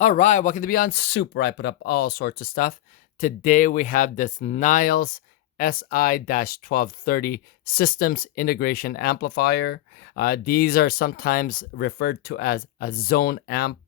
All right, welcome to Beyond Super. I put up all sorts of stuff. Today we have this Niles SI-1230 Systems Integration Amplifier. These are sometimes referred to as a zone amp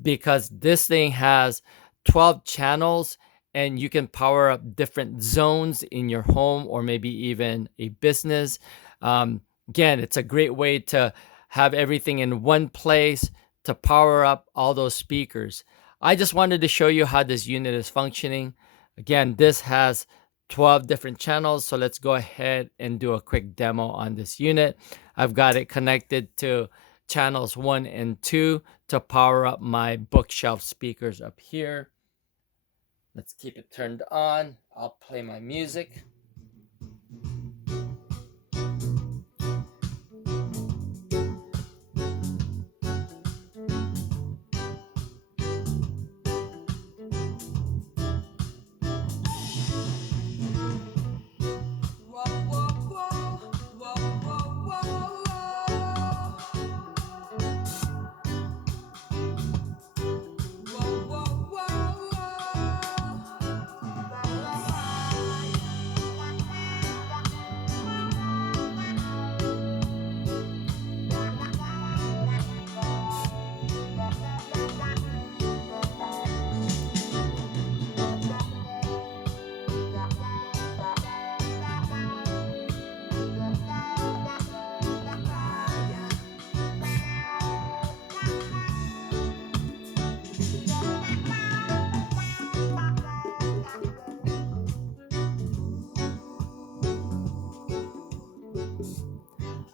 because this thing has 12 channels and you can power up different zones in your home or maybe even a business. Again, it's a great way to have everything in one place to power up all those speakers. I just wanted to show you how this unit is functioning. Again, this has 12 different channels. So let's go ahead and do a quick demo on this unit. I've got it connected to channels 1 and 2 to power up my bookshelf speakers up here. Let's keep it turned on. I'll play my music.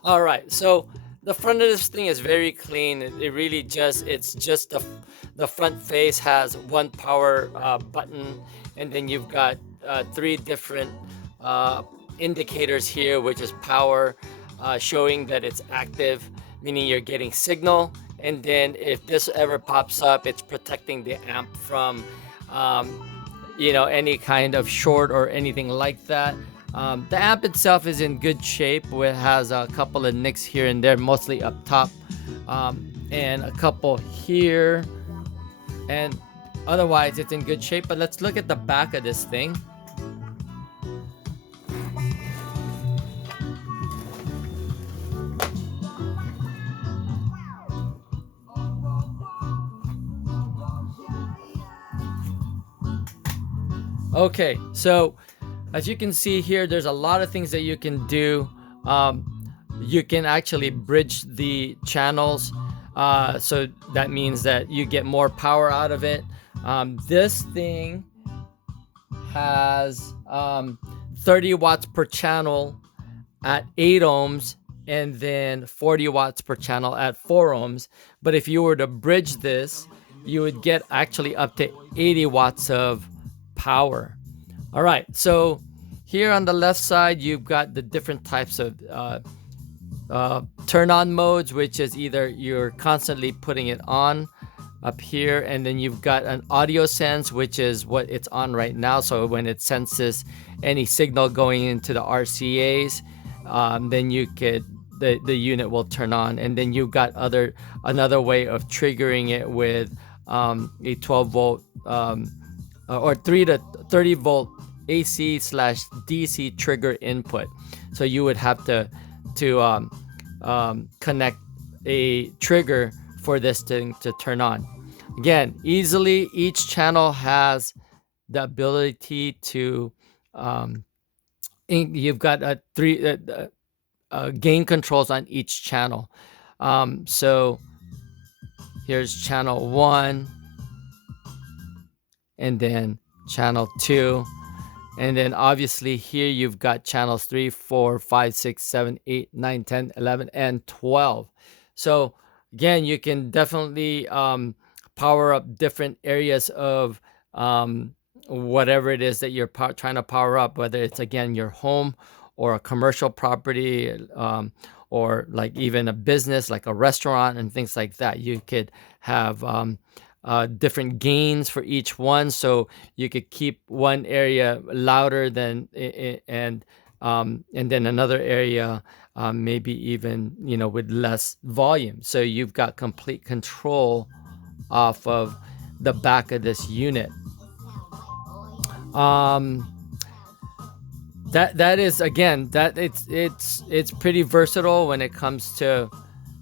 All right, so the front of this thing is very clean. It really just it's just the front face has one power button, and then you've got three different uh, indicators here, which is power, showing that it's active, meaning you're getting signal. And then if this ever pops up, it's protecting the amp from any kind of short or anything like that. The amp itself is in good shape. It has a couple of nicks here and there, mostly up top, and a couple here, and otherwise it's in good shape. But let's look at the back of this thing. Okay, so as you can see here, there's a lot of things that you can do. You can actually bridge the channels. So that means that you get more power out of it. This thing has 30 watts per channel at 8 ohms and then 40 watts per channel at 4 ohms. But if you were to bridge this, you would get actually up to 80 watts of power. All right, so here on the left side, you've got the different types of turn on modes, which is either you're constantly putting it on up here, and then you've got an audio sense, which is what it's on right now. So when it senses any signal going into the RCAs, then the unit will turn on. And then you've got another way of triggering it with a 12 volt or 3 to 30 volt AC/DC trigger input. So you would have to connect a trigger for this thing to turn on. Again, easily, each channel has the ability to you've got three gain controls on each channel. So here's channel 1, and then channel 2, and then obviously here you've got channels 3, 4, 5, 6, 7, 8, 9, 10, 11, and 12. So again, you can definitely power up different areas of whatever it is that you're trying to power up, whether it's again your home or a commercial property, or like even a business like a restaurant and things like that. You could have different gains for each one, so you could keep one area louder than and then another area maybe even with less volume, so you've got complete control off of the back of this unit. um that is, again, that it's pretty versatile when it comes to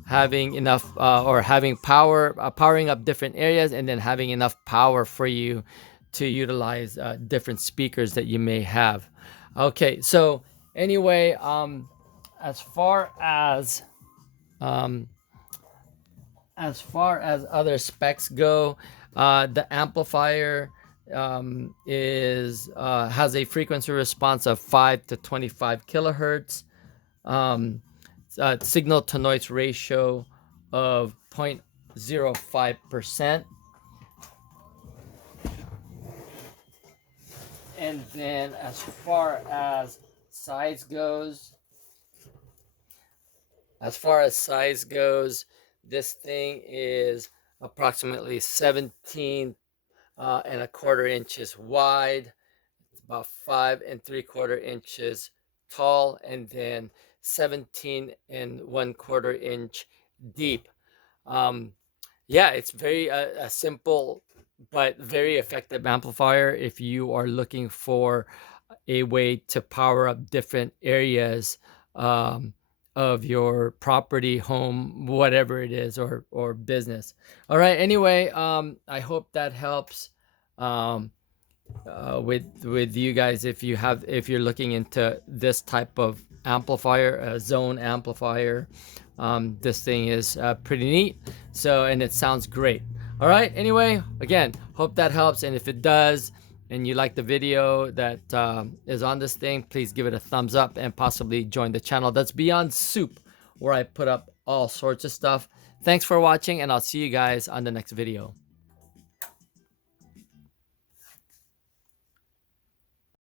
having enough or having power, powering up different areas, and then having enough power for you to utilize different speakers that you may have. Okay, so anyway, as far as um, other specs go, the amplifier is has a frequency response of 5 to 25 kilohertz, um, signal to noise ratio of 0.05%. And then as far as size goes, this thing is approximately 17 and a quarter inches wide. It's about 5 3/4 inches tall, and then 17 1/4 inch deep. Yeah, it's very a simple but very effective amplifier if you are looking for a way to power up different areas of your property, home, whatever it is, or business. All right. Anyway, I hope that helps. Um, with you guys, if you're looking into this type of amplifier, a zone amplifier. This thing is pretty neat, so, and it sounds great. All right, anyway, again, hope that helps, and if it does and you like the video that is on this thing, please give it a thumbs up and possibly join the channel that's Beyond Soup, where I put up all sorts of stuff. Thanks for watching, and I'll see you guys on the next video.